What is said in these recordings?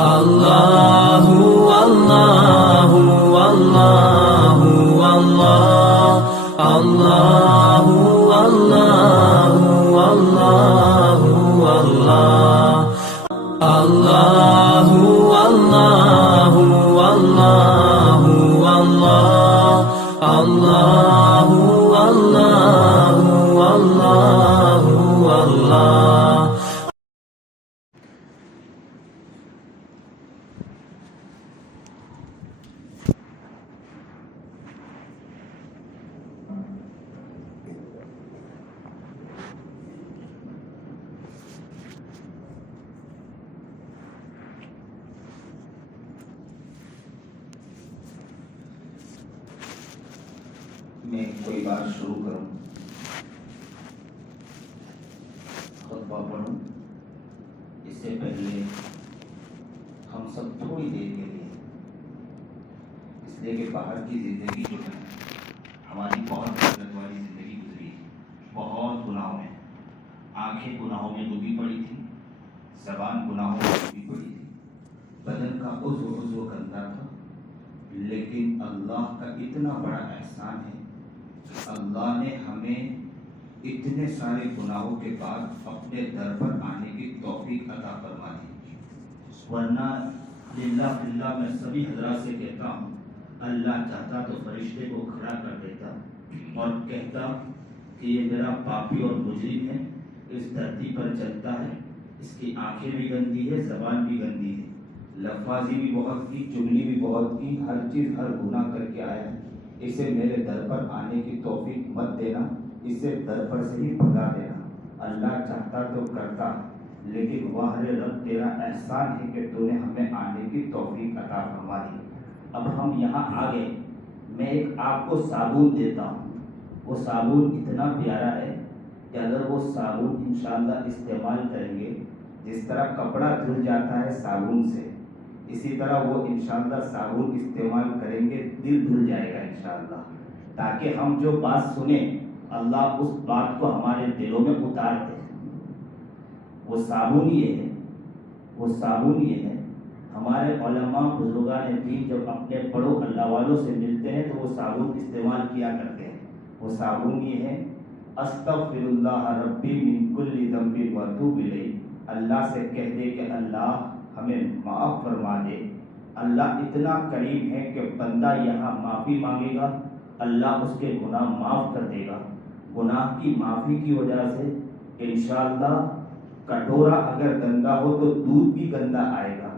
Allahu Allahu Allahu Allah Allahu Allahu Allahu Allah Allahu Allahu Allahu Allah Allahu Allahu Allahu Allah میں کوئی بات شروع کروں، خطبہ پڑھوں، اس سے پہلے ہم سب تھوڑی دیر کے لیے، اس لیے کہ باہر کی زندگی جو ہے ہماری بہت محنت والی زندگی گزری، بہت گناہوں میں، آنکھیں گناہوں میں ڈوبی پڑی تھی، زبان گناہوں میں ڈوبی پڑی تھی، بدن کا عضو گندا تھا، لیکن اللہ کا اتنا بڑا احسان ہے، اللہ نے ہمیں اتنے سارے گناہوں کے بعد اپنے در پر آنے کی توفیق عطا فرما دی، ورنہ للہ باللہ میں سبھی حضرات سے کہتا ہوں، اللہ چاہتا تو فرشتے کو کھڑا کر دیتا اور کہتا کہ یہ میرا پاپی اور مجرم ہے، اس دھرتی پر چلتا ہے، اس کی آنکھیں بھی گندی ہے، زبان بھی گندی ہے، لفاظی بھی بہت کی، چگلی بھی بہت کی، ہر چیز ہر گناہ کر کے آیا ہے، اسے میرے در پر آنے کی توفیق مت دینا، اسے در پر سے ہی بھگا دینا۔ اللہ چاہتا تو کرتا، لیکن واہ رب تیرا احسان ہے کہ تو نے ہمیں آنے کی توفیق عطا فرما دی۔ اب ہم یہاں آ گئے، میں ایک آپ کو صابن دیتا ہوں، وہ صابن اتنا پیارا ہے کہ اگر وہ صابن انشاءاللہ استعمال کریں گے، جس طرح کپڑا دھل جاتا ہے صابن سے، اسی طرح وہ انشاءاللہ صابن استعمال کریں گے، دل دھل جائے گا انشاءاللہ، تاکہ ہم جو بات سنیں اللہ اس بات کو ہمارے دلوں میں اتار دے۔ وہ صابن یہ ہے، وہ صابن یہ ہے، ہمارے علماء بزرگان دین جب اپنے بڑوں اللہ والوں سے ملتے ہیں تو وہ صابن استعمال کیا کرتے ہیں، وہ صابن یہ ہے، استغفر اللہ ربی من کل ذنب واتوب الیہ، اللہ سے کہہ دے کہ اللہ ہمیں معاف فرما دے۔ اللہ اتنا کریم ہے کہ بندہ یہاں معافی مانگے گا، اللہ اس کے گناہ معاف کر دے گا۔ گناہ کی معافی کی وجہ سے انشاءاللہ کٹورا اگر گندا ہو تو دودھ بھی گندا آئے گا،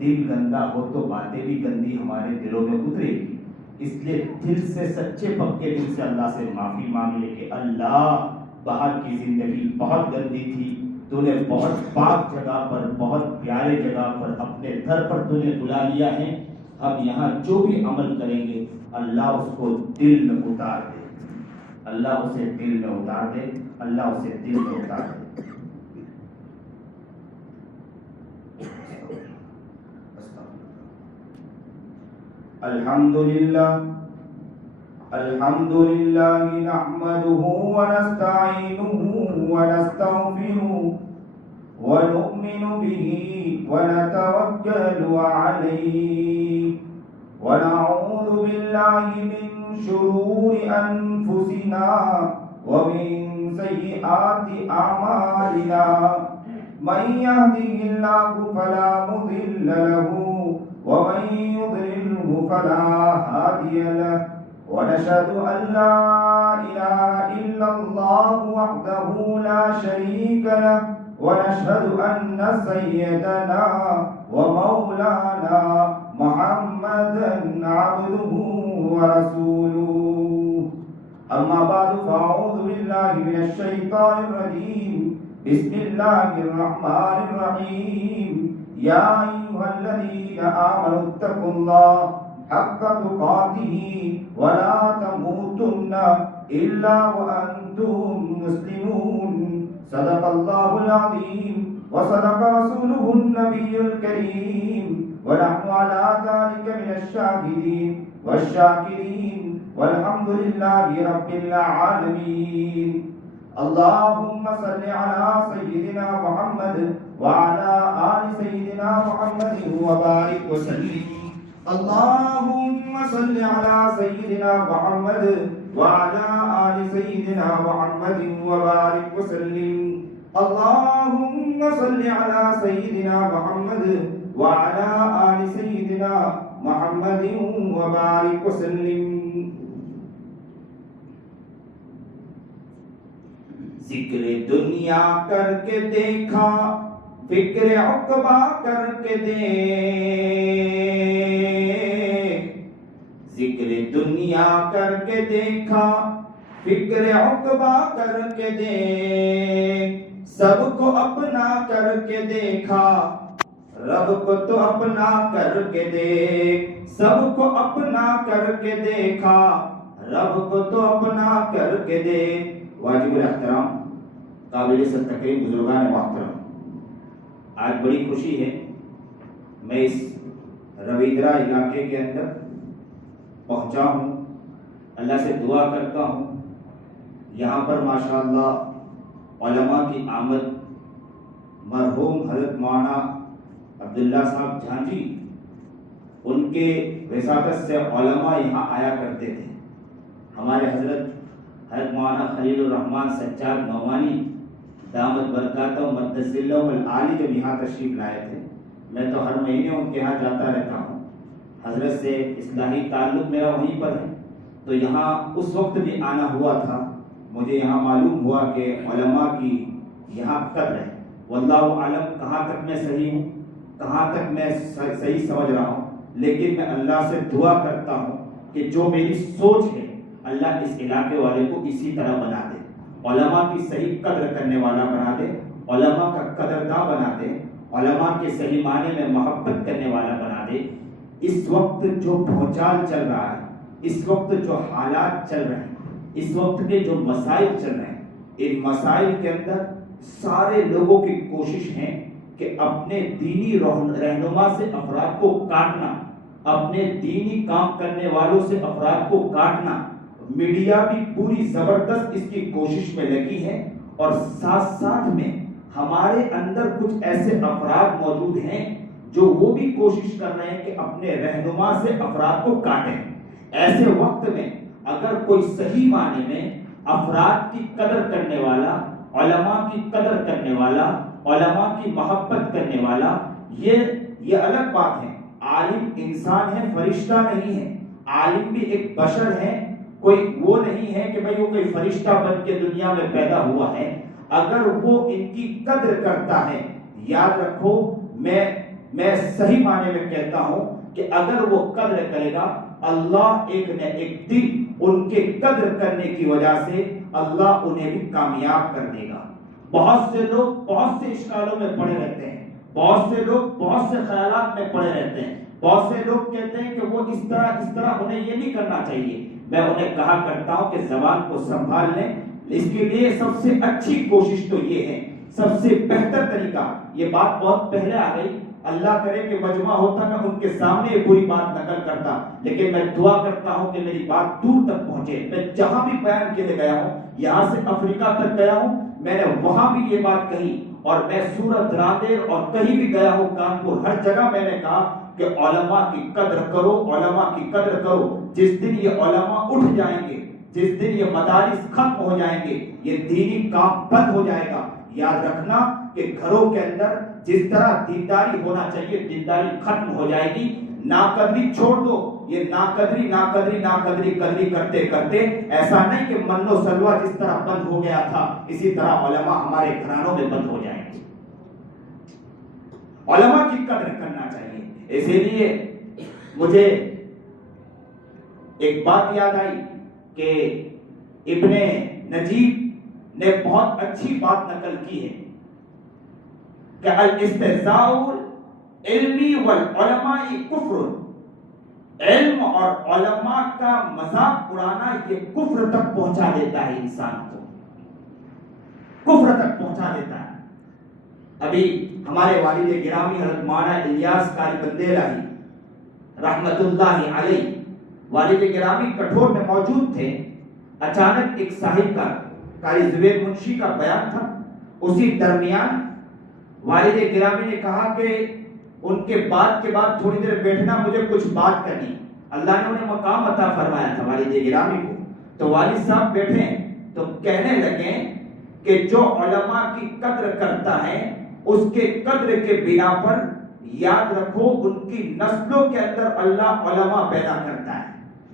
دل گندا ہو تو باتیں بھی گندی ہمارے دلوں میں اترے گی، اس لیے دل سے سچے پکے دل سے اللہ سے معافی مانگ لے کہ اللہ باہر کی زندگی بہت گندی تھی، تو نے بہت پاک جگہ پر، بہت پیارے جگہ پر، اپنے گھر پر تو نے بلا لیا ہے، ہم یہاں جو بھی عمل کریں گے اللہ اس کو دل میں اتار دے، اللہ اسے دل میں اتار دے، اللہ اسے دل میں اتار دے۔ الحمدللہ الحمدللہ نحمده ونستعینه ونستغفره ونؤمن به ونتوکل علیہ ونعوذ باللہ من شرور انفسنا ومن سیئات اعمالنا من يهده الله فلا مضل له ومن يضلله فلا هادي له ونشهد أن لا إله إلا الله وحده لا شريك له ونشهد أن سيدنا ومولانا محمدا عبده ورسوله أما بعد فأعوذ بالله من الشيطان الرجيم بسم الله الرحمن الرحيم يا أيها الذين آمنوا اتقوا الله حق تقاته ولا تموتن إلا وأنتم مسلمون صدق الله العظيم وصدق رسوله النبي الكريم ونحن على ذلك من الشاهدين والشاكرين والحمد لله رب العالمين اللهم صل على سيدنا محمد وعلى آل سيدنا محمد وبارك وسلم. اللهم صل على سيدنا محمد وعلى آل سيدنا محمد وبارك وسلم. اللهم صل على سيدنا محمد وعلى آل سيدنا محمد وبارك وسلم. ذکر دنیا کر کے دیکھا فکر عقبہ کر کے دیکھ. ذکر دنیا کر کے دیکھا فکر عقبہ کر کے دیکھ. سب کو اپنا کر کے دیکھا رب کو تو اپنا کر کے دیکھ. سب کو اپنا کر کے دیکھا رب کو تو اپنا کر کے دیکھ. واجب الاحترام قابل تکریم بزرگان محترم، آج بڑی خوشی ہے میں اس رویدرا علاقے کے اندر پہنچا ہوں. اللہ سے دعا کرتا ہوں یہاں پر ماشاءاللہ علماء کی آمد. مرحوم حضرت مولانا عبداللہ صاحب جھانجی ان کے وساطت سے علماء یہاں آیا کرتے تھے. ہمارے حضرت مولانا خلیل الرحمن سجاد نعمانی دامت برکاتہ مقدس العالی جب یہاں تشریف لائے تھے، میں تو ہر مہینے ان کے یہاں جاتا رہتا ہوں. حضرت سے اصلاحی تعلق میرا وہیں پر ہے، تو یہاں اس وقت بھی آنا ہوا تھا. مجھے یہاں معلوم ہوا کہ علماء کی یہاں قدر ہے. واللہ عالم کہاں تک میں صحیح ہوں، کہاں تک میں صحیح سمجھ رہا ہوں، لیکن میں اللہ سے دعا کرتا ہوں کہ جو میری سوچ ہے اللہ اس علاقے والے کو اسی طرح بنا دے. علماء کی صحیح قدر کرنے والا بنا دے، علماء کا قدرداں بنا دے، علماء کے صحیح معنی میں محبت کرنے والا بنا دے. اس وقت جو بھونچال چل رہا ہے، اس وقت جو حالات چل رہے ہیں، اس وقت کے جو مسائل چل رہے ہیں، ان مسائل کے اندر سارے لوگوں کی کوشش ہے کہ اپنے دینی رہنما سے افراد کو کاٹنا، اپنے دینی کام کرنے والوں سے افراد کو کاٹنا. میڈیا بھی پوری زبردست اس کی کوشش میں لگی ہے، اور ساتھ ساتھ میں ہمارے اندر کچھ ایسے افراد موجود ہیں جو وہ بھی کوشش کر رہے ہیں کہ اپنے رہنما سے افراد کو کاٹیں. ایسے وقت میں اگر کوئی صحیح معنی میں افراد کی قدر کرنے والا، علماء کی قدر کرنے والا، علماء کی محبت کرنے والا، یہ الگ بات ہے. عالم انسان ہے، فرشتہ نہیں ہے. عالم بھی ایک بشر ہے، کوئی وہ نہیں ہے کہ بھئی وہ کوئی فرشتہ بن کے دنیا میں پیدا ہوا ہے. اگر وہ ان کی قدر کرتا ہے، یاد رکھو میں صحیح معنی میں کہتا ہوں کہ اگر وہ قدر کرے گا، اللہ ایک نہ ایک دن ان کے قدر کرنے کی وجہ سے اللہ انہیں بھی کامیاب کر دے گا. بہت سے لوگ بہت سے اشکالوں میں پڑے رہتے ہیں، بہت سے لوگ بہت سے خیالات میں پڑے رہتے ہیں. بہت سے لوگ کہتے ہیں کہ وہ اس طرح انہیں یہ نہیں کرنا چاہیے. میں انہیں کہا کرتا ہوں کہ زبان کو سنبھال لیں. اس کے لیے سب سے اچھی کوشش تو یہ ہے، سب سے بہتر طریقہ، یہ بات بہت پہلے آ گئی، اللہ کرے کہ مجمع ہوتا میں ان کے سامنے یہ پوری بات نقل کرتا، لیکن میں دعا کرتا ہوں کہ میری بات دور تک پہنچے. میں جہاں بھی بیان کے لیے گیا ہوں، یہاں سے افریقہ تک گیا ہوں، میں نے وہاں بھی یہ بات کہی، اور میں سورت رادیر اور کہیں بھی گیا ہوں، کانپور، ہر جگہ میں نے کہا کہ علماء کی قدر کرو، علماء کی قدر کرو. جس دن یہ علماء اٹھ جائیں گے، جس دن یہ مدارس ختم ہو جائیں گے، یہ دینی کام بند ہو جائے گا. یاد رکھنا کہ گھروں کے اندر جس طرح دینداری ہونا چاہیے، دینداری ختم ہو جائے گی. ناقدری چھوڑ دو. یہ ناقدری کرتے کرتے ایسا نہیں کہ من و سلوہ جس طرح بند ہو گیا تھا، اسی طرح علماء ہمارے گھرانوں میں بند ہو جائیں گے. علماء کی قدر کرنا چاہیے. اسی لیے مجھے ایک بات یاد آئی کہ ابن نجیب نے بہت اچھی بات نقل کی ہے کہ الاستہزاء علمی والعلماء کفر، علم اور علماء کا مذاق اڑانا یہ کفر تک پہنچا دیتا ہے، انسان کو کفر تک پہنچا دیتا ہے. ابھی ہمارے والد گرامی حضرت مولانا الیاس قاری بندیلائی رحمت اللہ علیہ، والد گرامی کٹھور میں موجود تھے. اچانک ایک صاحب کا قاری زبیر منشی کا بیان تھا. اسی درمیان والد گرامی نے کہا کہ ان کے بات کے بعد تھوڑی دیر بیٹھنا, مجھے کچھ بات کرنی. اللہ نے انہیں مقام عطا فرمایا تھا والد گرامی کو. تو والد صاحب بیٹھے تو کہنے لگے کہ جو علماء کی قدر کرتا ہے اس کے قدر کے بنا پر یاد رکھو ان کی نسلوں کے اندر اللہ علماء پیدا کرتا ہے,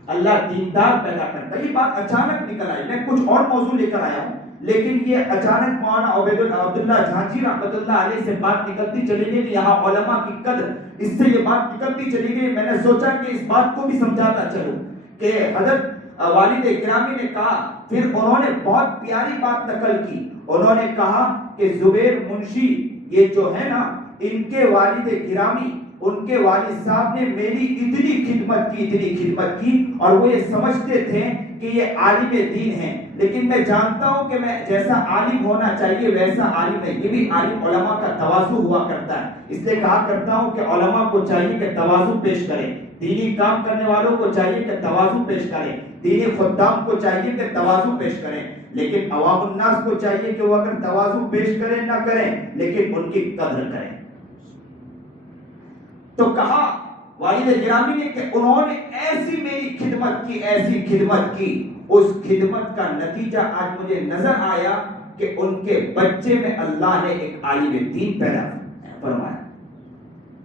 اللہ دیندار پیدا کرتا ہے. یہ بات اچانک نکل آئی. میں کچھ اور موضوع لے کر آیا ہوں, لیکن یہ اچانک مولانا عبداللہ جھانجی رحمۃ اللہ علیہ سے بات نکلتی چلی گئی کہ یہاں علماء کی قدر, اس سے یہ بات نکلتی چلی گئی. میں نے سوچا کہ اس بات کو بھی سمجھاتا چلوں کہ حضرت والد گرامی نے کہا, پھر انہوں نے بہت پیاری بات نقل کی. انہوں نے کہا کہ زبیر منشی یہ جو ہے نا, ان کے والد گرامی, ان کے والد صاحب نے میری اتنی خدمت کی اور وہ یہ سمجھتے تھے کہ یہ عالم دین ہیں, لیکن میں جانتا ہوں کہ میں جیسا عالم ہونا چاہیے ویسا عالم نہیں. یہ بھی عالم علماء کا تواضع ہوا کرتا ہے. اس لیے کہا کرتا ہوں کہ علماء کو چاہیے کہ تواضع پیش کریں, دینی کام کرنے والوں کو چاہیے کہ تواضع پیش کریں, دینی خدام کو چاہیے کہ تواضع پیش کریں, لیکن عوام الناس کو چاہیے کہ وہ اگر تواضع پیش کریں نہ کریں لیکن ان کی قدر کریں. تو کہا والد گرامی نے کہ انہوں نے ایسی میری خدمت کی, اس خدمت کا نتیجہ آج مجھے نظر آیا کہ ان کے بچے میں اللہ نے ایک عالم دین پیدا فرمایا.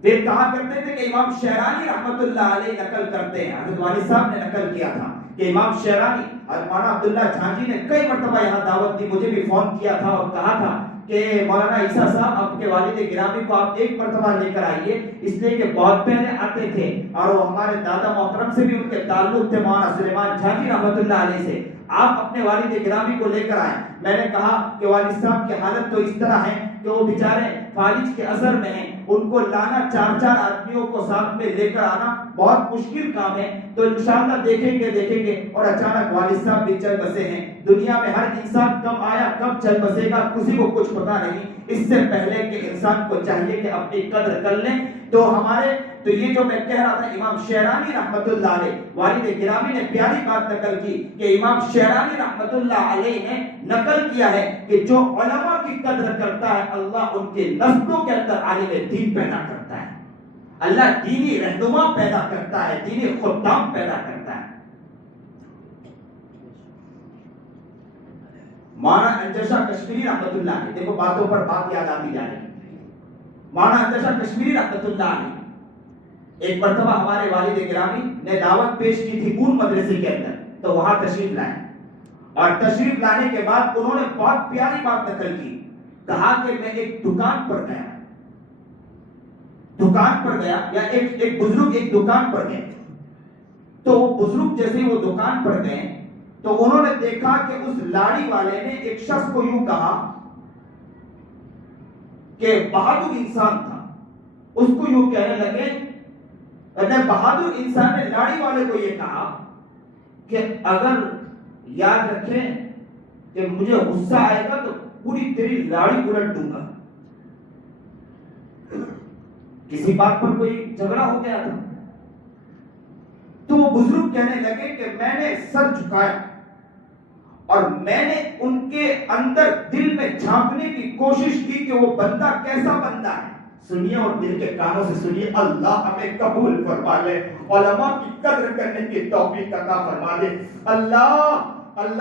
پھر کہا کرتے تھے کہ امام شیرانی رحمت اللہ علیہ نقل کرتے ہیں, حضرت والد صاحب نے نقل کیا تھا کہ امام شیرانی, مولانا عبداللہ جھانجی نے کئی مرتبہ یہاں دعوت دی, مجھے بھی فون کیا تھا اور کہا تھا کہ مولانا عیسیٰ صاحب آپ کے والد گرامی کو آپ ایک مرتبہ لے کر آئیے, اس لیے کہ بہت پہلے آتے تھے اور وہ ہمارے دادا محترم سے بھی ان کے تعلق تھے, مولانا سلیمان جھانجی رحمت اللہ علیہ سے, آپ اپنے والد گرامی کو لے کر آئیں. میں نے کہا کہ والد صاحب کی حالت تو اس طرح ہے کہ وہ بیچارے فالج کے اثر میں ہیں, ان کو لانا 4 آدمیوں کو ساتھ میں لے کر آنا بہت مشکل کام ہے. تو انشاءاللہ دیکھیں گے. اور اچانک والد صاحب بھی چل بسے ہیں. دنیا میں ہر انسان کب آیا کب چل بسے گا کسی کو کچھ پتا نہیں. اس سے پہلے کہ انسان کو چاہیے کہ اپنی قدر کر لیں. تو یہ جو میں کہہ رہا تھا, امام شیرانی رحمت اللہ علیہ, والد گرامی نے پیاری بات نقل کی کہ امام شیرانی رحمت اللہ علیہ نے نقل کیا ہے کہ جو علماء کی قدر کرتا ہے اللہ ان کے نسلوں کے اندر عالم دین پیدا کرتا ہے, اللہ دینی رہنما پیدا کرتا ہے, دینی خدام پیدا کرتا ہے. مولانا انجشا کشمیری رحمت اللہ علیہ, دیکھو باتوں پر بات یاد آتی جا رہی ہے. مولانا انجشا کشمیری رحمت اللہ علیہ ایک مرتبہ ہمارے والد گرامی نے دعوت پیش کی تھی اون مدرسے کے اندر, تو وہاں تشریف لائے اور تشریف لانے کے بعد انہوں نے بہت پیاری بات نقل کی. کہا کہ میں ایک دکان پر گیا یا ایک بزرگ ایک دکان پر گئے, تو وہ بزرگ جیسے وہ دکان پر گئے تو انہوں نے دیکھا کہ اس لاڑی والے نے ایک شخص کو یوں کہا کہ بہادر انسان تھا. اس کو یوں کہنے لگے, بہادر انسان نے لاڑی والے کو یہ کہا کہ اگر یاد رکھیں کہ مجھے غصہ آئے گا تو پوری تیری لاڑی الٹ دوں گا. کسی بات پر کوئی جھگڑا ہو گیا تھا, تو وہ بزرگ کہنے لگے کہ میں نے سر جھکایا اور میں نے ان کے اندر دل میں جھانکنے کی کوشش کی کہ وہ بندہ کیسا بندہ ہے. سنیے اور دل کے کانوں سے سنیے, اللہ ہمیں قبول فرما لے, علماء کی قدر کرنے کی توفیق عطا فرما دے. اللہ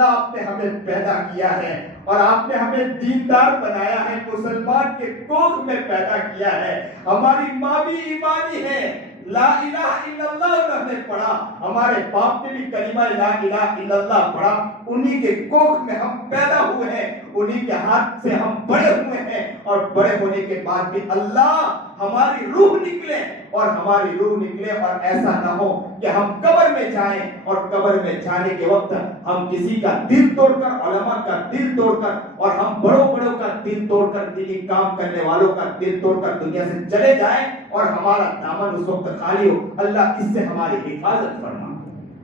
آپ نے ہمیں پیدا کیا ہے اور آپ نے ہمیں دیندار بنایا ہے, مسلمان کے کوکھ میں پیدا کیا ہے. ہماری ماں بھی ایمانی ہے, لا الہ الا اللہ انہوں نے پڑھا, ہمارے باپ نے بھی کلمہ لا الہ الا اللہ پڑھا. انہی کے کوکھ میں ہم پیدا ہوئے ہیں, انہی کے ہاتھ سے ہم بڑے ہوئے ہیں, اور بڑے ہونے کے بعد بھی اللہ ہماری روح نکلے اور ایسا نہ ہو کہ ہم قبر میں جائیں اور قبر میں جانے کے وقت ہم کسی کا دل توڑ کر, علماء کا دل توڑ کر, اور ہم بڑوں کا دل توڑ کر, دینی کام کرنے والوں کا دل توڑ کر دنیا سے چلے جائیں اور ہمارا دامن اس وقت خالی ہو. اللہ اس سے ہماری حفاظت فرما,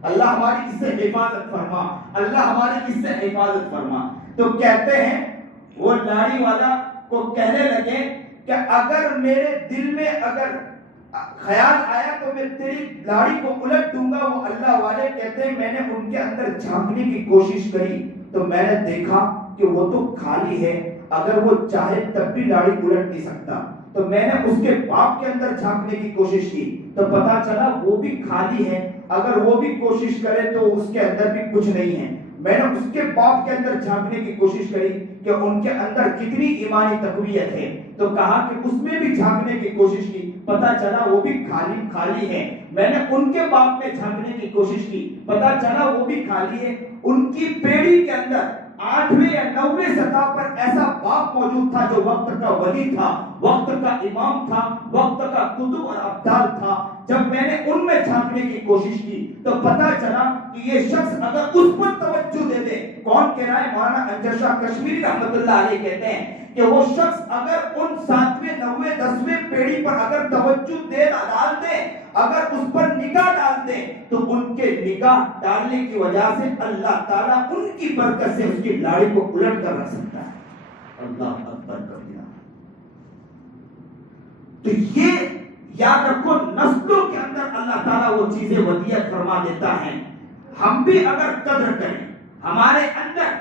اللہ ہماری اس سے حفاظت فرما, اللہ ہماری اس سے حفاظت فرما. تو کہتے ہیں وہ داڑھی والا کو کہنے لگے کہ اگر میرے دل میں اگر خیال آیا تو میں تیری داڑھی کو الٹ دوں گا. وہ اللہ والے کہتے ہیں میں نے ان کے اندر جھانکنے کی کوشش کری تو میں نے دیکھا کہ کہ وہ تو خالی ہے، اگر وہ چاہے تب بھی داڑھی الٹ نہیں سکتا. تو میں نے اس کے باپ کے اندر جھانکنے کی کوشش کی تو پتا چلا وہ بھی خالی ہے، اگر وہ بھی کوشش کرے تو اس کے اندر بھی کچھ نہیں ہے. میں نے اس کے باپ کے اندر جھانکنے کی کوشش کری کہ ان کے اندر کتنی ایمانی تقویت ہے، تو کہا کہ اس میں بھی جھانکنے کی کوشش کی، پتا چلا وہ بھی خالی ہے. میں نے ان کے باپ میں جھانکنے کی کوشش کی، پتا چلا وہ بھی خالی ہے. ان کی پیڑھی کے اندر 8ویں یا 9ویں سطح پر ایسا باپ موجود تھا جو وقت کا ولی تھا، وقت کا امام تھا، وقت کا قطب اور ابدال تھا. جب میں نے ان میں جھانکنے کی کوشش کی تو پتا چلا کہ یہ شخص اگر اس پر توجہ دے دے، کون کہہ رہا ہے؟ مولانا انجر شاہ کشمیری رحمت اللہ علیہ کہتے ہیں کہ وہ شخص اگر ان 7ویں 9ویں 10ویں پیڑھی پر اگر توجہ ڈال دے، اگر اس پر نگاہ ڈال دے تو ان کے نگاہ ڈالنے کی وجہ سے اللہ تعالیٰ ان کی برکت سے اس کی لاڑی کو الٹ کر رکھ سکتا ہے. اللہ اکبر کبیرہ. تو یہ یاد رکھو، نسلوں کے اندر اللہ تعالیٰ وہ چیزیں ودیعت فرما دیتا ہے. ہم بھی اگر قدر کریں ہمارے اندر،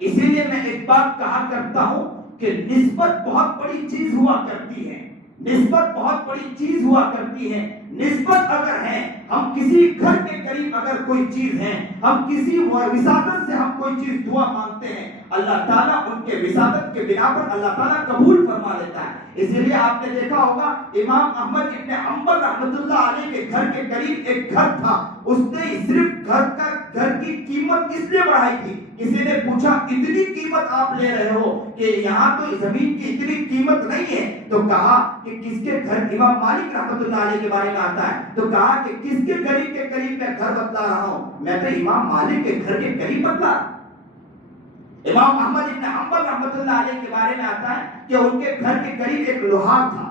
اسی لیے میں ایک بات کہا کرتا ہوں کہ نسبت بہت بڑی چیز ہوا کرتی ہے. نسبت بہت بڑی چیز ہوا کرتی ہے. نسبت اگر ہے، ہم کسی گھر کے قریب اگر کوئی چیز ہے، ہم کسی وسادت سے ہم کوئی چیز دعا مانگتے ہیں، اللہ تعالیٰ ان کے وسادت کے بنا پر اللہ تعالیٰ قبول فرما لیتا ہے. اسی لیے آپ نے دیکھا ہوگا امام احمد ابن حنبل رحمۃ اللہ علیہ کے گھر کے قریب ایک گھر تھا. اس نے صرف گھر کی قیمت اس لیے بڑھائی تھی. کسی نے پوچھا اتنی قیمت آپ لے رہے ہو کہ یہاں تو زمین کی اتنی قیمت نہیں ہے، تو کہا کہ کس کے گھر، امام مالک رحمۃ اللہ علیہ کے بارے میں آتا ہے، تو کہا کہ کس کے قریب میں گھر بتلا رہا ہوں؟ میں تو امام مالک کے گھر کے قریب بتلا رہا ہوں. امام احمد ابن حنبل رحمۃ اللہ علیہ کے بارے میں آتا ہے کہ ان کے گھر کے قریب ایک لوہار تھا.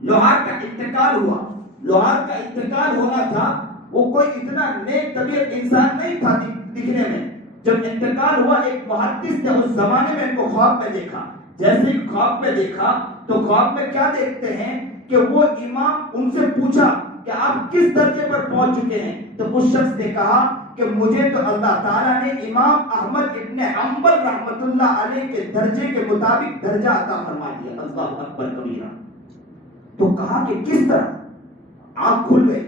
لوہار کا انتقال ہوا. لوہار کا انتقال ہونا تھا. وہ کوئی اتنا نیک طبیعت انسان نہیں تھا دکھنے میں. جب انتقال ہوا، ایک محدث نے اس زمانے میں ان کو خواب میں دیکھا. جیسے ہی خواب میں دیکھا تو خواب میں کیا دیکھتے ہیں کہ وہ امام ان سے پوچھا کہ آپ کس درجے پر پہنچ چکے ہیں؟ تو اس شخص نے کہا کہ مجھے تو اللہ تعالیٰ نے امام احمد ابن حنبل رحمۃ اللہ علیہ کے درجے کے مطابق درجہ عطا فرما دیا. اللہ اکبر کبیرہ. تو کہا کہ کس طرح؟ آنکھ کھل گئی.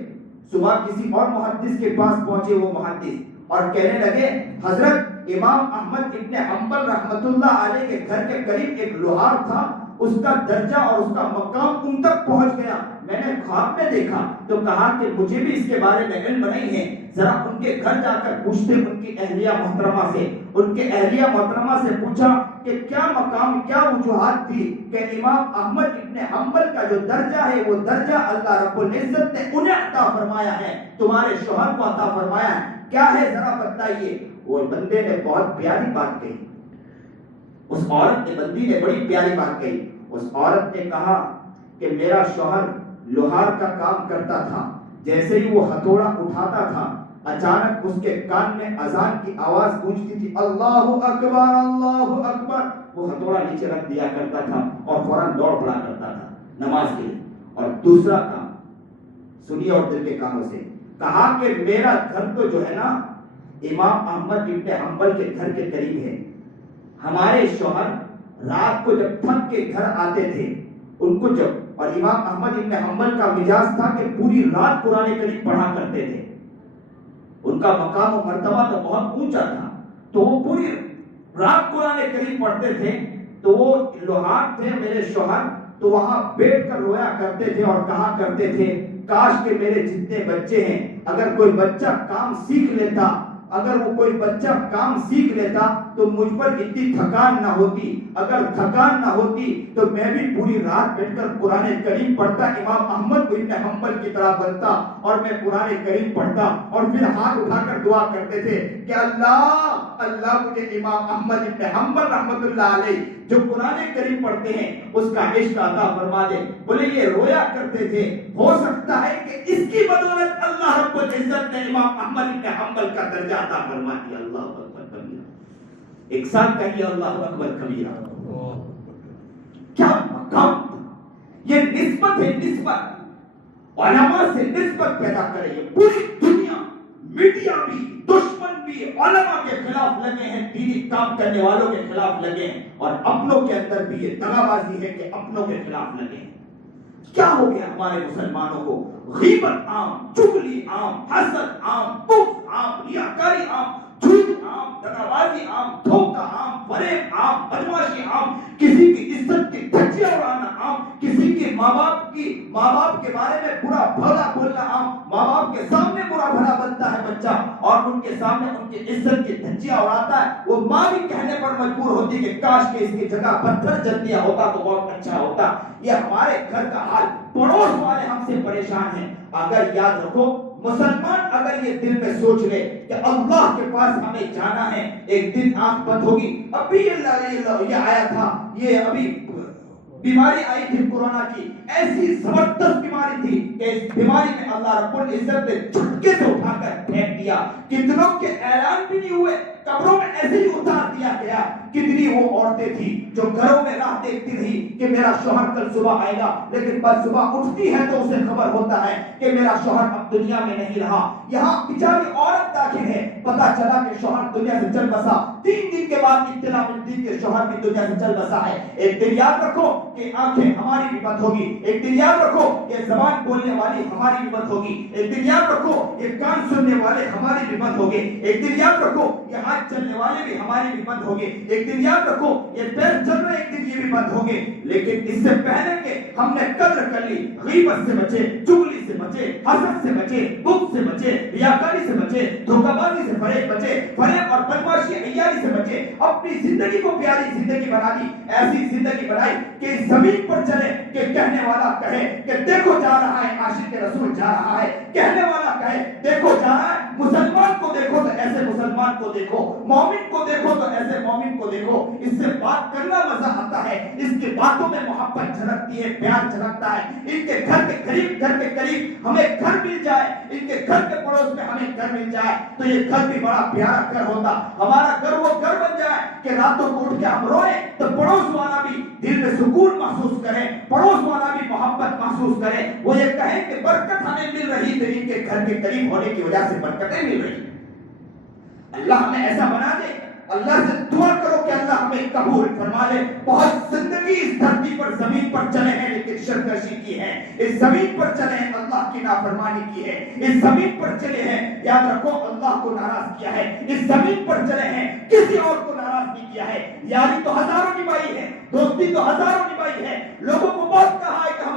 صبح کسی اور محدث کے پاس پہنچے وہ محدث اور کہنے لگے حضرت امام احمد ابن حنبل رحمۃ اللہ علیہ کے گھر کے قریب ایک لوہار تھا، اس کا درجہ اور اس کا مقام ان تک پہنچ گیا. میں نے خواب میں دیکھا تو کہا کہ مجھے بھی اس کے بارے میں علم نہیں ہے، ذرا ان کے گھر جا کر پوچھتے. ان کی اہلیہ محترمہ سے، ان کے اہلیہ محترمہ سے پوچھا کہ کیا مقام، کیا وجوہات تھی کہ امام احمد ابن حنبل کا جو درجہ ہے وہ درجہ اللہ رب العزت نے انہیں عطا فرمایا ہے، تمہارے شوہر کو عطا فرمایا ہے، کیا ہے ذرا بتائیے. وہ بندے نے بہت پیاری بات کہی. اس عورت نے، بندی نے بڑی پیاری بات کہی. اس عورت نے کہا کہ میرا شوہر لوہار کا کام کرتا تھا، جیسے ہی وہ ہتھوڑا اٹھاتا تھا اچانک اس کے کان میں اذان کی آواز گونجتی تھی، اللہ اکبر اللہ اکبر. وہ ہتھوڑا نیچے رکھ دیا کرتا تھا اور فوراً دوڑ پڑا کرتا تھا نماز کے لیے. اور دوسرا کام سنیے اور دل کے کانوں سے، کہا کہ میرا گھر تو جو ہے نا امام احمد ابن حنبل کے گھر کے قریب ہے. ہمارے شوہر رات کو جب تھک کے گھر آتے تھے ان کو اور امام احمد ابن حنبل کا مزاج تھا کہ پوری رات قرآن کریم پڑھا کرتے تھے. ان کا مقام و مرتبہ تو بہت اونچا تھا، تو وہ پوری رات قرآن کریم پڑھتے تھے. تو وہ لوہار تھے میرے شوہر، تو وہاں بیٹھ کر رویا کرتے تھے اور کہا کرتے تھے کاش کہ میرے جتنے بچے ہیں اگر کوئی بچہ کام سیکھ لیتا، اگر وہ کوئی بچہ کام سیکھ لیتا تو مجھ پر اتنی تھکان نہ ہوتی. اگر تھکان نہ ہوتی تو میں بھی پوری رات بیٹھ کر قرآن کریم پڑھتا، امام احمد ابن حنبل کی طرح بنتا اور میں قرآن کریم پڑھتا. اور پھر ہاتھ اٹھا کر دعا کرتے تھے کہ اللہ اللہ مجھے امام احمد ابن حنبل رحمۃ اللہ علیہ جو قرآن کریم پڑھتے ہیں اس کا عشق عطا فرما دے. بولے یہ رویا کرتے تھے، ہو سکتا ہے کہ اس کی بدولت اللہ رب العزت نے امام احمد ابن حنبل کا درجہ عطا فرما دیا. اللہ اکبر کبیرہ. ایک ساتھ کہیے اللہ اکبر کبیرہ. کیا مقام! یہ نسبت ہے، نسبت. علماء سے نسبت پیدا کرے. پوری دنیا میڈیا بھی، دشمن بھی علماء کے خلاف لگے ہیں، دینی کام کرنے والوں کے خلاف لگے ہیں، اور اپنوں کے اندر بھی یہ دغابازی ہے کہ اپنوں کے خلاف لگے ہیں۔ کیا ہو گیا ہمارے مسلمانوں کو؟ غیبت عام، چغلی عام، حسد عام، بغض عام، ریاکاری عام، جھوٹ عام، دغابازی عام، دھوکہ عام، فریب عام، بدمعاشی عام، کسی کی عزت کی دھجیاں اڑانا عام، کسی کے ماں باپ کے بارے میں برا بھلا بولنا عام، ماں باپ کے سامنے برا بھلا بنتا ہے بچہ اور ان کے سامنے ان کی عزت کی دھجیاں اڑاتا ہے، وہ ماں بھی کہنے پر مجبور ہوتی کہ کاش کہ اس کی جگہ پتھر جل دیا ہوتا تو بہت اچھا ہوتا۔ یہ ہمارے گھر کا حال، پڑوس والے ہم سے پریشان ہیں۔ اگر یاد رکھو، مسلمان اگر یہ دل میں سوچ لے کہ اللہ کے پاس ہمیں جانا ہے، ایک دن آنکھ بند ہوگی۔ ابھی یہ آیا تھا، یہ ابھی بیماری آئی تھی کورونا کی، ایسی زبردست بیماری تھی کہ اس بیماری میں اللہ رب العزت نے جھٹکے سے اٹھا کر پھینک دیا۔ کتنوں کے اعلان بھی نہیں ہوئے، قبروں میں ایسے ہی اتار دیا گیا۔ کتنی وہ عورتیں تھیں جو گھروں میں راہ دیکھتی رہی کہ میرا شوہر کل صبح آئے گا، لیکن بس صبح اٹھتی ہے تو اسے خبر ہوتا ہے کہ میرا شوہر اب دنیا میں نہیں رہا۔ یہاں بیچاری عورت داخل ہے، پتا چلا کہ شوہر دنیا سے چل بسا، 3 دن کے بعد اطلاع ملتی کہ شوہر بھی دنیا سے چل بسا ہے۔ ایک دن یاد رکھو کہ آنکھیں ہماری بھی بند ہوگی، ایک دن یاد رکھو یہ زبان بولنے والی ہماری بھی بند ہوگی، ایک دن یاد رکھو یہ کان سننے والے ہماری بھی بند ہوگے، ایک دن یاد رکھو یہ ہاتھ چلنے والے بھی ہماری بھی بند ہوگے، ایک دن یاد رکھو یہ پیر چل رہے، ایک دن یہ بھی بند ہوگے۔ لیکن اس سے پہلے کہ ہم نے قدر کر لی، غیبت سے بچے، چغلی سے بچے، حسد سے بچے، بغض سے بچے، ریاکاری سے بچے، دھوکہ بازی سے بچے، فریب اور بدمعاشی عیاری سے بچے، اپنی زندگی کو پیاری زندگی بنا دی، ایسی زندگی بنائی کہ اس زمین پر چلے کہ کہنے والا کہے کہ دیکھو جا رہا ہے عاشق رسول جا رہا ہے، کہنے والا کہے دیکھو جا رہا ہے، مسلمان کو دیکھو تو ایسے مسلمان کو دیکھو، مومن کو دیکھو تو ایسے مومن کو دیکھو۔ اس سے بات کرنا مزہ آتا ہے، اس کی باتوں میں محبت جھلکتی ہے، پیار جھلکتا ہے۔ ان کے گھر کے قریب ہمیں گھر مل جائے، ان کے گھر کے پڑوس میں ہمیں گھر مل جائے تو یہ گھر بھی بڑا پیارا گھر ہوتا۔ ہمارا گھر وہ گھر بن جائے کہ راتوں کو اٹھ کے ہم روئیں تو پڑوس والا بھی دل میں سکون محسوس کرے، پڑوس والا بھی محبت محسوس کرے، وہ یہ کہے کہ برکت ہمیں مل رہی تو ان کے گھر کے قریب ہونے کی وجہ سے برکتیں مل رہی۔ اللہ ہمیں ایسا بنا دے۔ اللہ سے دعا کرو کہ اللہ ہمیں قبول فرما لے۔ بہت زندگی اس دھرتی پر زمین پر چلے ہیں لیکن شرکشی کی ہے، اس زمین پر چلے ہیں اللہ کی نافرمانی کی ہے، اس زمین پر چلے ہیں یاد رکھو اللہ کو ناراض کیا ہے، اس زمین پر چلے ہیں کسی اور کو ناراض نہیں کیا ہے۔ یاری تو ہزاروں نبھائی ہے، دوستی تو ہزاروں نبھائی ہے، لوگوں کو بہت کہا ہے کہ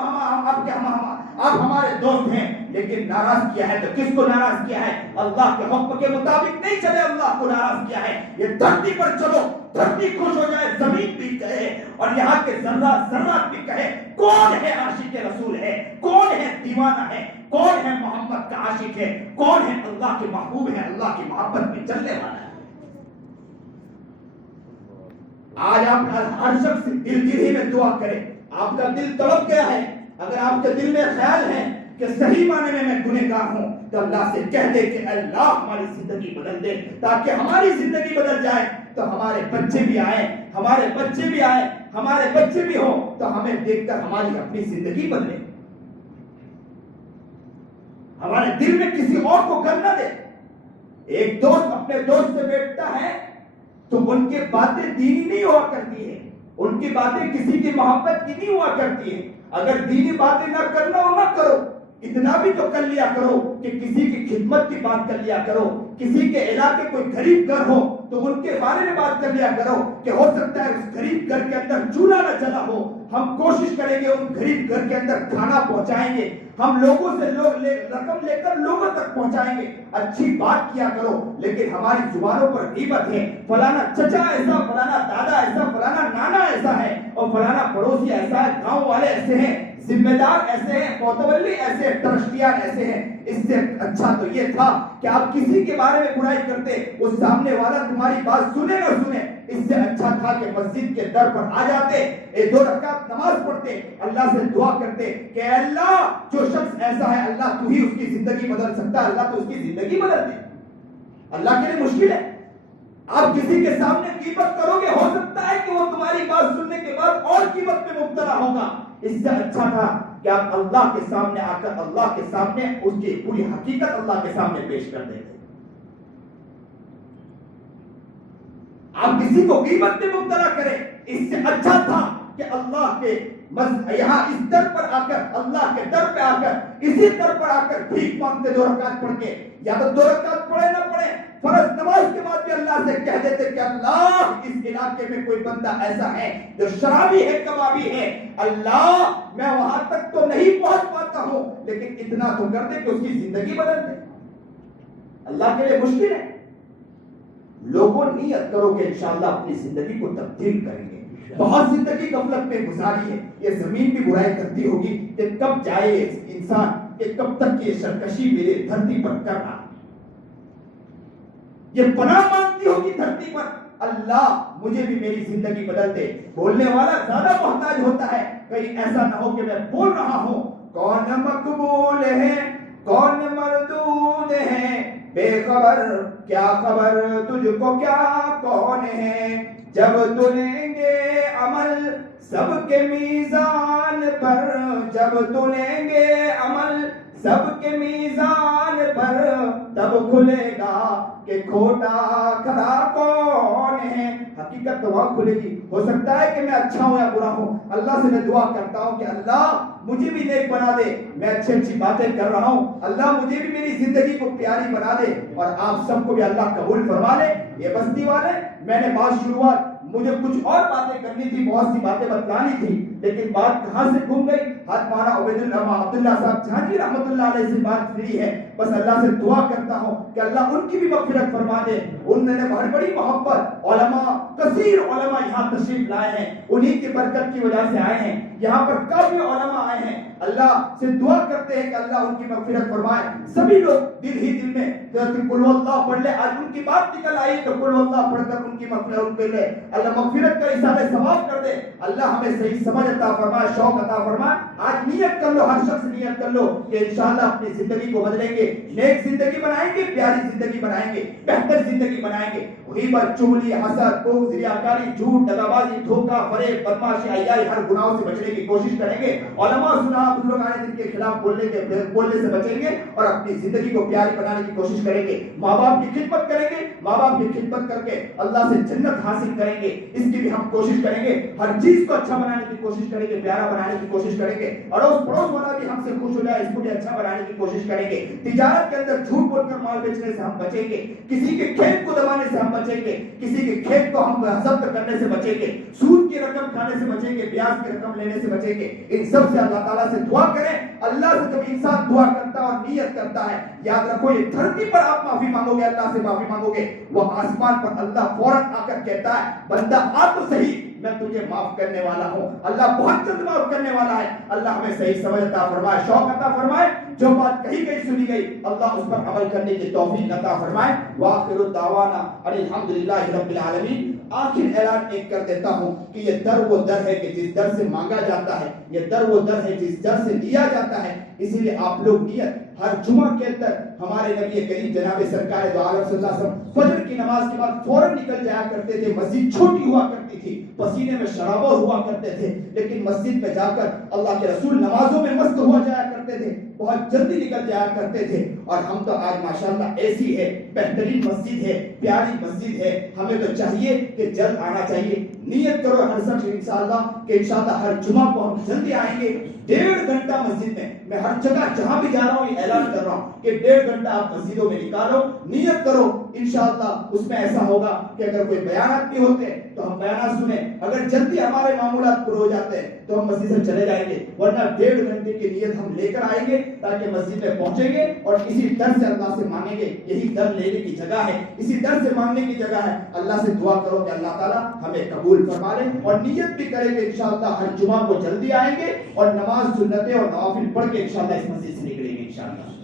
آپ ہمارے دوست ہیں، لیکن ناراض کیا ہے تو کس کو ناراض کیا ہے؟ اللہ کے حکم کے مطابق نہیں چلے، اللہ کو ناراض کیا ہے۔ یہ دھرتی پر چلو، دھرتی خوش ہو جائے، زمین بھی کہے اور یہاں کے ذرات بھی کہے کون ہے عاشق رسول ہے، کون ہے دیوانہ ہے، کون ہے محمد کا عاشق ہے، کون ہے اللہ کے محبوب ہے، اللہ کی محبت میں چلنے والا ہے۔ آج آپ ہر شخص دل ہی میں دعا کرے، آپ کا دل تڑپ گیا ہے، اگر آپ کے دل میں خیال ہے کہ صحیح معنی میں گنہگار ہوں تو اللہ سے کہہ دے کہ اللہ ہماری زندگی بدل دے، تاکہ ہماری زندگی بدل جائے تو ہمارے بچے بھی آئے، ہمارے بچے بھی آئے، ہمارے بچے بھی ہو تو ہمیں دیکھ کر ہماری اپنی زندگی بدلے، ہمارے دل میں کسی اور کو غم نہ دے۔ ایک دوست اپنے دوست سے بیٹھتا ہے تو ان کی باتیں دینی نہیں ہوا کرتی ہے، ان کی باتیں کسی کی محبت کی نہیں ہوا کرتی ہے۔ اگر دینی باتیں نہ کرنا ہو نہ کرو، اتنا بھی تو کر لیا کرو کہ کسی کی خدمت کی بات کر لیا کرو، کسی کے علاقے کوئی غریب گھر ہو تو ان کے بارے میں بات کر لیا کرو کہ ہو سکتا ہے اس غریب گھر کے اندر چولہا نہ جلا ہو، ہم کوشش کریں گے ان غریب گھر کے اندر کھانا پہنچائیں گے، ہم لوگوں سے رقم لے کر لوگوں تک پہنچائیں گے، اچھی بات کیا کرو۔ لیکن ہماری زبانوں پر غیبت ہے، فلانا چچا ایسا، فلانا دادا ایسا، فلانا نانا ایسا ہے اور فلانا پڑوسی ایسا ہے، گاؤں والے ایسے ہیں، ذمہ دار ایسے ہیں، متولی ایسے، ٹرسٹیان ایسے ہیں۔ اس سے اچھا تو یہ تھا کہ آپ کسی کے بارے میں برائی کرتے، اس سامنے والا تمہاری بات سنے نہ سنے، اس سے اچھا تھا کہ مسجد کے در پر آ جاتے، 2 رکعت نماز پڑھتے، اللہ سے دعا کرتے کہ اے اللہ جو شخص ایسا ہے اللہ تو ہی اس کی زندگی بدل سکتا ہے، اللہ تو اس کی زندگی بدل دے۔ اللہ کے لیے مشکل ہے، آپ کسی کے سامنے غیبت کرو گے، ہو سکتا ہے کہ وہ تمہاری بات سننے کے بعد اور غیبت میں مبتلا ہوگا۔ اس سے اچھا تھا کہ آپ اللہ کے سامنے آ کر اللہ کے سامنے اس کی پوری حقیقت اللہ کے سامنے پیش کر دیتے۔ آپ کسی کو غیبت میں مبتلا کریں، اس سے اچھا تھا کہ اللہ کے یہاں اس در پر آ کر، اللہ کے در پہ آ کر، اسی در پر آ کر بھیک مانگتے 2 رکعت پڑھ کے، یا تو 2 رکعت پڑھے نہ پڑھے، فرض نماز کے بعد بھی اللہ سے کہہ دیتے کہ اللہ اس علاقے میں کوئی بندہ ایسا ہے جو شرابی ہے، کبابی ہے، اللہ میں وہاں تک تو نہیں پہنچ پاتا ہوں لیکن اتنا تو کر دے کہ اس کی زندگی بدل دے۔ اللہ کے لیے مشکل ہے؟ لوگوں نیت کرو کہ انشاءاللہ اپنی زندگی کو تبدیل کریں گے۔ بہت زندگی غفلت میں گزاری ہے، یہ زمین بھی برائی کرتی ہوگی کہ کب جائے انسان، کہ کب تک یہ سرکشی میرے دھرتی پر کر رہا، یہ پناہ مانگتی ہوگی دھرتی پر، اللہ مجھے بھی میری زندگی بدل دے۔ بولنے والا زیادہ محتاج ہوتا ہے، کہیں ایسا نہ ہو کہ میں بول رہا ہوں کون مقبول ہے کون مردود ہے، بے خبر کیا خبر تجھ کو کیا کون ہے، جب تلیں گے عمل سب کے میزان پر، جب تلیں گے عمل سب کے میزان پر، تب کھلے گا کہ کھوٹا کھڑا کون ہے۔ حقیقت تو وہاں کھلے گی۔ ہو سکتا ہے کہ میں اچھا ہوں یا برا ہوں، اللہ سے میں دعا کرتا ہوں کہ اللہ مجھے بھی نیک بنا دے، میں اچھی باتیں کر رہا ہوں، اللہ مجھے بھی میری زندگی کو پیاری بنا دے، اور آپ سب کو بھی اللہ قبول فرما لے۔ یہ بستی والے، میں نے بات شروعات مجھے کچھ اور باتیں کرنی تھی، بہت سی باتیں بتلانی تھی، لیکن بات کہاں سے گھوم گئی۔ حضرت مولانا عبداللہ صاحب جہانگیر رحمۃ اللہ علیہ سے بات فری ہے، بس اللہ سے دعا کرتا ہوں کہ اللہ ان کی بھی مغفرت فرما دے۔ انہوں نے بہت بڑی محبت، علماء کثیر علماء یہاں تشریف لائے ہیں، انہی کی برکت کی وجہ سے آئے ہیں، یہاں پر کافی علماء آئے ہیں، اللہ سے دعا کرتے ہیں کہ اللہ ان کی مغفرت فرمائے۔ سبھی لوگ دل ہی دل میں قل اللہ پڑھ لے، آج ان کی بات نکل آئی تو قل اللہ پڑھ کر ان کی مغفرت ان کے لے اللہ مغفرت کا حساب ثواب کر دے۔ اللہ ہمیں صحیح سمجھ عطا فرمائے، شوق عطا فرمائے۔ آج نیت کر لو، ہر شخص نیت کر لو کہ انشاءاللہ اپنی زندگی کو بدلیں گے، نیک زندگی بنائیں گے، پیاری زندگی بنائیں گے، بہتر زندگی بنائیں گے۔ غیبت، چغلی، حسد، بغض، ریاکاری، جھوٹ، دغابازی، دھوکہ، فریب، بدمعاشی، عیاری، ہر گناہوں سے بچنے کی کوشش کریں گے۔ علماء سنا بزرگ آنے دن کے خلاف بولنے سے بچیں گے اور اپنی زندگی کو پیاری بنانے کی کوشش کریں گے۔ ماں باپ کی خدمت کریں گے، ماں باپ کی خدمت کر کے اللہ سے جنت حاصل کریں گے، اس کی بھی ہم کوشش کریں گے۔ ہر چیز کو اچھا بنانے کی کوشش کریں گے، پیارا بنانے کی کوشش کریں گے۔ اڑوس پڑوس والا بھی ہم سے خوش ہو جائے، اس کو بھی اچھا بنانے کی کوشش کریں گے۔ تجارت کے اندر جھوٹ بول کر مال بیچنے سے ہم بچیں گے، کسی کے کھیت کو دبانے سے ہم بچیں گے، کسی کے کھیت کو ہم ضبط کرنے سے بچیں گے، سود کی رقم کھانے سے بچیں گے، بیاج کی رقم لینے سے بچیں گے۔ ان سب سے اللہ تعالیٰ سے دعا کریں۔ اللہ سے جب انسان دعا کرتا اور نیت کرتا ہے، یاد رکھو یہ دھرتی پر آپ معافی مانگو گے، اللہ سے معافی مانگو گے، وہ آسمان پر اللہ فوراً آ کر کہتا ہے بندہ آ تو صحیح، میں تجھے معاف کرنے والا ہوں۔ اللہ بہت جلد معاف کرنے والا ہے۔ اللہ ہمیں صحیح سمجھ عطا فرمائے، شوق عطا فرمائے، جو بات کہی گئی سنی گئی اللہ اس پر عمل کرنے کی توفیق عطا فرمائے۔ وآخر الدعوانا ان الحمدللہ رب العالمین۔ آخر اعلان ایک کر دیتا ہوں کہ یہ در وہ در ہے کہ جس در سے مانگا جاتا ہے، یہ در وہ در ہے جس در سے دیا جاتا ہے۔ اسی لیے آپ لوگ نیت ہر جمعہ کے اندر، ہمارے نبی کریم جناب سرکار دو عالم صلی اللہ علیہ وسلم فجر کی نماز کے بعد فوراً نکل جایا کرتے تھے۔ مسجد چھوٹی ہوا کرتی تھی، پسینے میں شرابور ہوا کرتے تھے، لیکن مسجد میں جا کر اللہ کے رسول نمازوں میں مست ہوا جایا کرتے تھے، بہت جلدی نکل جایا کرتے تھے۔ اور ہم تو آج ماشاءاللہ ایسی ہے، بہترین مسجد ہے، پیاری مسجد ہے، ہمیں تو چاہیے کہ جلد آنا چاہیے۔ نیت کرو ہر شخص انشاءاللہ کہ انشاءاللہ ہر جمعہ کو ہم جلدی آئیں گے۔ 1.5 گھنٹہ مسجد میں ہر جگہ جہاں بھی جا رہا ہوں یہ اعلان کر رہا ہوں کہ 1.5 گھنٹہ آپ مسجدوں میں نکالو، نیت کرو، انشاءاللہ اس میں ایسا ہوگا کہ اگر کوئی بیانات بھی ہوتے ہیں تو ہم بیانات سنیں، اگر جلدی ہمارے معمولات پورے ہو جاتے ہیں تو ہم مسجد سے چلے جائیں گے، ورنہ 1.5 گھنٹے کی نیت ہم لے کر آئیں گے تاکہ مسجد میں پہنچیں گے اور اسی در سے اللہ سے مانگیں گے۔ یہی در لینے کی جگہ ہے، اسی در سے مانگنے کی جگہ ہے۔ اللہ سے دعا کرو کہ اللہ تعالیٰ ہمیں قبول فرما لے، اور نیت بھی کریں گے انشاءاللہ ہر جمعہ کو جلدی آئیں گے اور نماز سنتیں اور نوافل پڑھ کے انشاءاللہ اس مسجد سے نکلیں گے انشاءاللہ۔